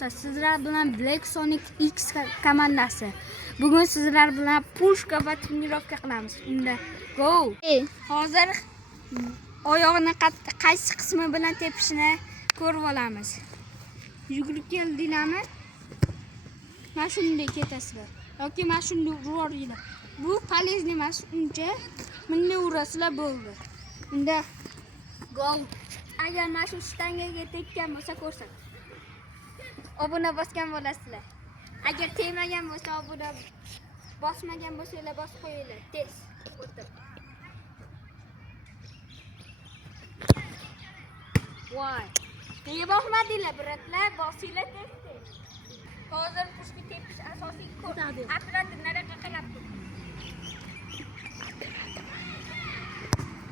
do'stlar, sizlar bilan Black Sonic X komandasi. Bugun sizlar bilan pushka va trenirovka qilamiz. Unda go. Hozir oyog'ini qaysi qismi bilan tepishini ko'rib olamiz. Yugurib keldinglarmi? Mana shunday ketasizlar. Yoki mana shunday urasizlar. Bu polezniy emas, uncha bunday urasizlar bo'ldi. Unda go. Agar mana shu shtangaga tekkan bo'lsa ko'rsat. Obuna bosgan bo'lasizlar. Agar tegmagan bo'lsa obuna bosmagan bo'lsanglar bosib qo'yinglar. Tez. O'tib. Voy. Nega bosmadinglar, bratlar? Bosinglar tez. Hozir pushka tepish asosiy ko'rsatdi. Operator nariga qarab tur.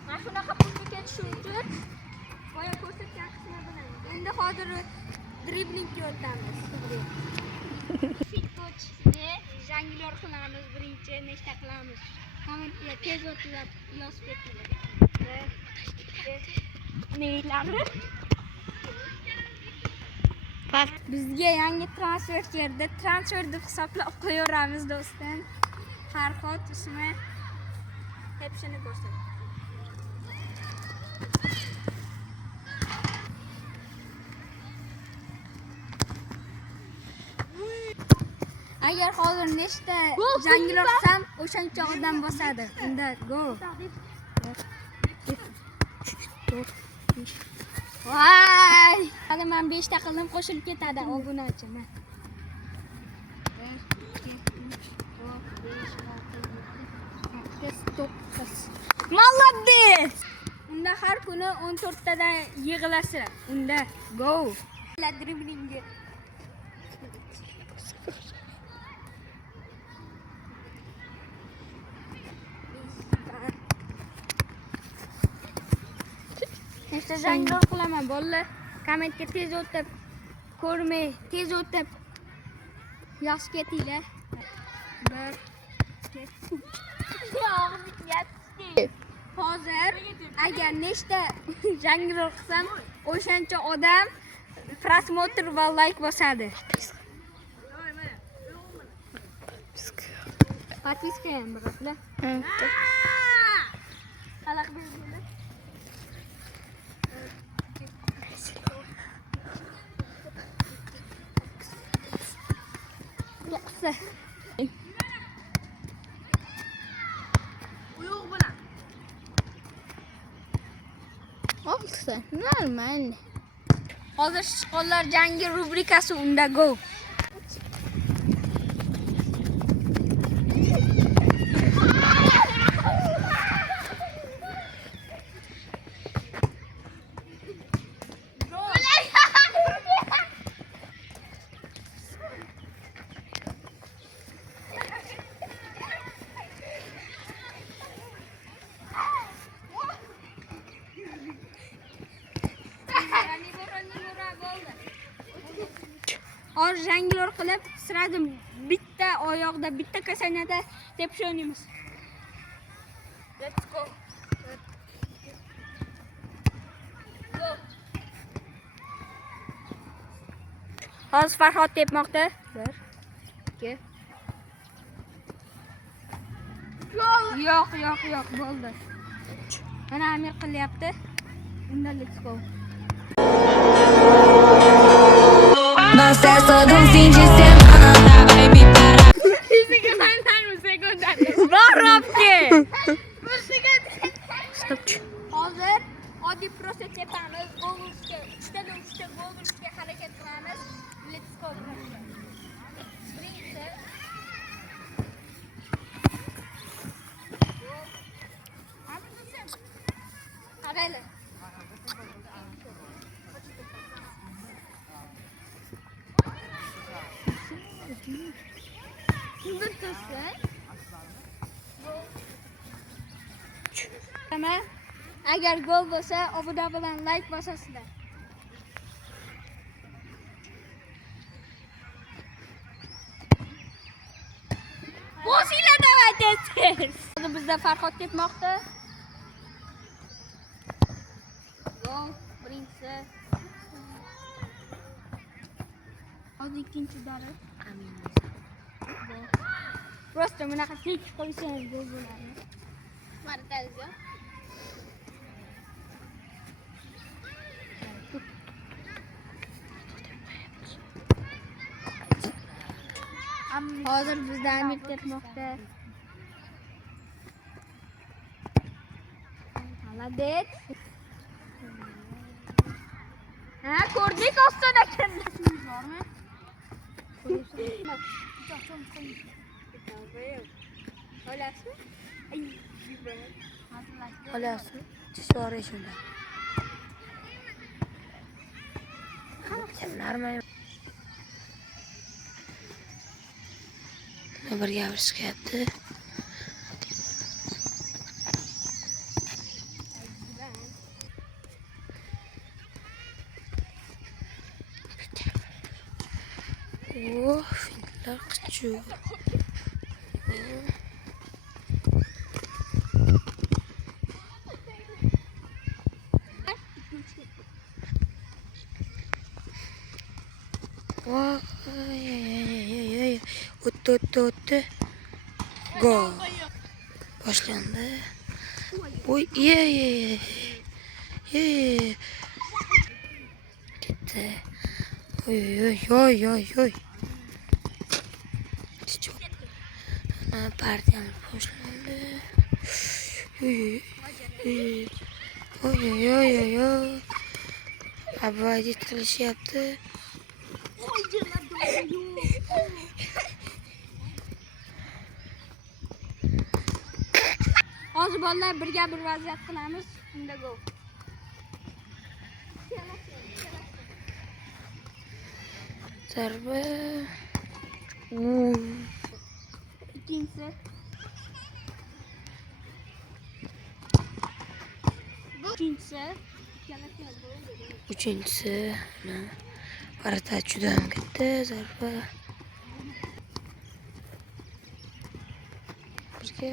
Mana shunaqa pushka tetish uchun boya ko'rsatgan qismi bilan. Endi hozir driblingga o'tamiz. Fitkochni janglar qilamiz, birinchi nechta qilamiz. Kommentga tez o'tlab yozib ketinglar. Neylari? Bak, bizga yangi transfer keldi. Transfer deb hisoblab qo'yaveramiz do'stim. Farhod ismi hepsini ko'rsat. Agar hozir nechta janglar qilsam, o'shancha odam bosadi. Unda go. Voy! Hali men 5 ta qildim, qo'shilib ketadi obunachi. 1 2 3 4 5 6 7 8 9. Молодец! Unda har kuni 14 tadan yig'ilasiz. Unda go. Driblingga. Nechta janglar qilaman bolalar. Kommentga tez o'tib, ko'rmay, tez o'tib yozib ketinglar. 1 Hozir agar nechta janglar qilsam, o'shancha odam prosmotr va like bosadi. Подписка ham bilasizlar. Xalaq berdilar. Yaxshi. Uyoq bilan. Olsa, normal. Hozir sichqonlar jangi rubrikasi unda go. Hozir janglar qilib, sirada bitta oyoqda, bitta kasanada tepish o'ynaymiz. Let's go. Hozir Farhod tepmoqda. 1 2 Yo'q, bo'ldi. Mana Amir qilyapti. Unda let's go. Festa de fim de semana vai me parar. Fica mandando secundário. Borobke. Stop. Hozir oddiy prosta tepamiz, golga, uchtadan uchta golga harakat qilamiz. Let's go. Birinchi. Qaraylar. Agar gol bo'lsa, obuna bilan like bosasizlar. Bosinglar davatasiz. Hozir bizda Farhod tepmoqda. Gol, birinchisi. hozir ikkinchi dori. Просто bunaqa tekis qo'ysangiz bo'ladi. Markazga. Hozir bizda Amir ketmoqda. Молодец. Ha, ko'rdik ostida kendisimiz bormi? Olasizmi? Olasizmi? Tish bor ishimda. Kimlarmi? Bir gapirishayapti. Fillar qichur. O'tdi. Gol. Boshlandi. Oy, ketdi. Oy. Partiyamiz boshlandi. Oy. Abadiyat qilishyapti. Hozir bolalar birga bir vaziyat qilamiz. Unda go. Zarba. İkincisi. Uchinchisi. Qarata juda ham katta zarba. Birga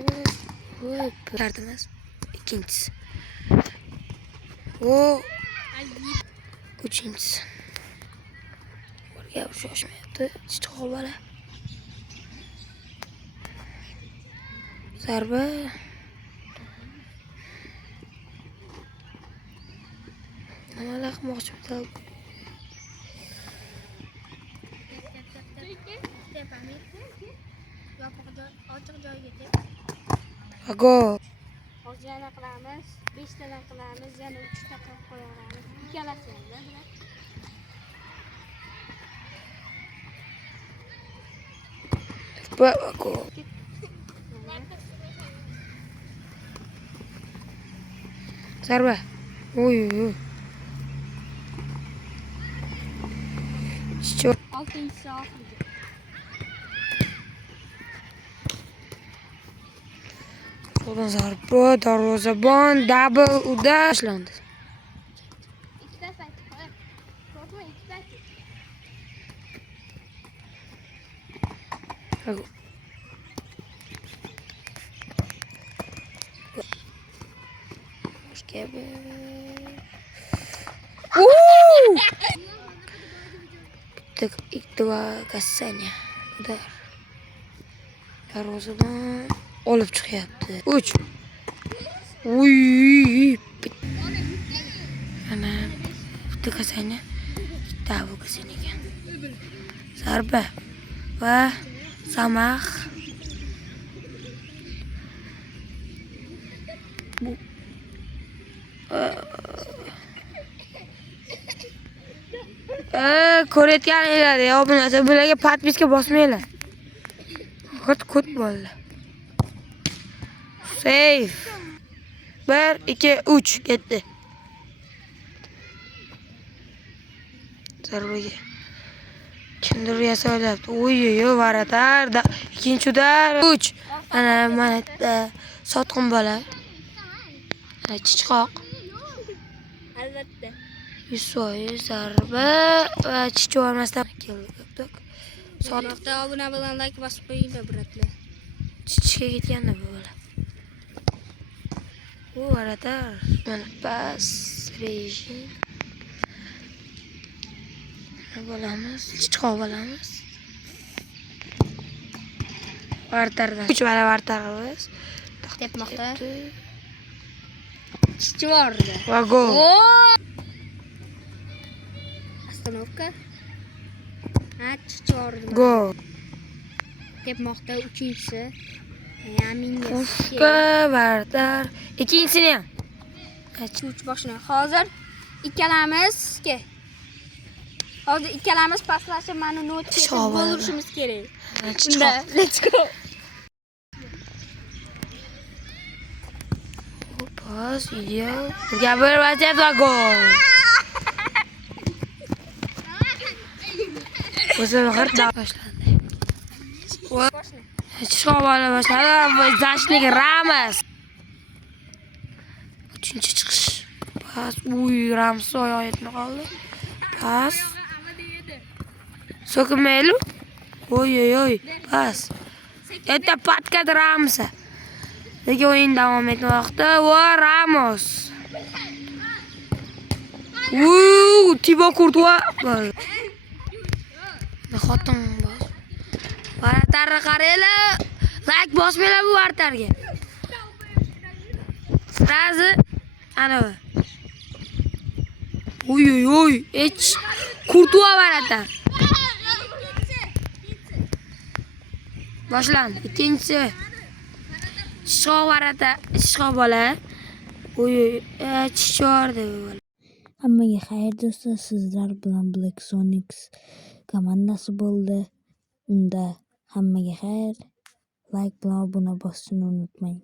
ikkinchisi. Uchinchisi. Birga shoshmayapti. Chiqib bola. Zarba. Nimalar qilmoqchi bo'ldi? Ochiq joyga ket. Gol. Hozir yana qilamiz. 5 tadan qilamiz. Yana 3 ta qilib qo'yamiz. Ikkalasini Gol. Zarba. Oy. Shot. 6-inchisi oxirgi. Qo'ldan zarba, darvozabon, double boshlandi. Ikkita sayt qo'y. Ko'rma, ikkita sayt. Ikkita kassanya. Darvozadan olib chiqyapti. 3. Mana bitta kassanya. Bitta kassanya ekan. Zarba va samax. Ko'rayotganinglar, obunachi bularga podpiska bosmanglar. Kut bo'ldi. Save. 1 2 3 ketdi. Zarbaga. Kimdir yasalyapti. Varatar. Ikkinchi udar. 3. Mana sotqin bola. Chichqoq. Albatta. Yusoy zarba va chichib olmasdan keldik. So'raqda obuna bilan like bosib qo'yinglar, bratlar. Chichishga ketganda bu bola. Bu varatar. Mana pas rejim. Bo'lamiz. Chichqoq bo'lamiz. Vartardan. 3 bala vartarimiz. Tepmoqda. Chichvordi. Va gol. Остановка. Chichvordi. Gol. Tepmoqda 3-chi. Yaminga. Pushka, vartar. Ikkinchisini ham. 3 boshini. Hozir ikkalamiz pastlashib mana notga gol urishimiz kerak. Unda, let's go. Pas, ideal. Gabriel Vaziyat va gol. O'zim g'irda boshlandi. Chiqib ola boshladi. Zashnik Ramos. 3-chi chiqish. Pas, Ramos oyoq yetmay qoldi. Pas. So'kmaylu. Oy. Pas. Etta patkad Ramos. Lekin o'yin davom etmoqda. Va Ramos. Thibaut Courtois. Xotin bos. Vartarga qaranglar. Like bosmanglar bu vartarga. Srazi ana. Oy. Courtois Vartar. Boshlandi. Ikkinchisi. Chichqoq Vartar, chichqoq bola. Chichordi bola. Hammaga xayr do'stlar, sizlar bilan Black Sonics komandasi bo'ldi. Unda hammaga xayr. Like bilan obuna bosishni unutmang.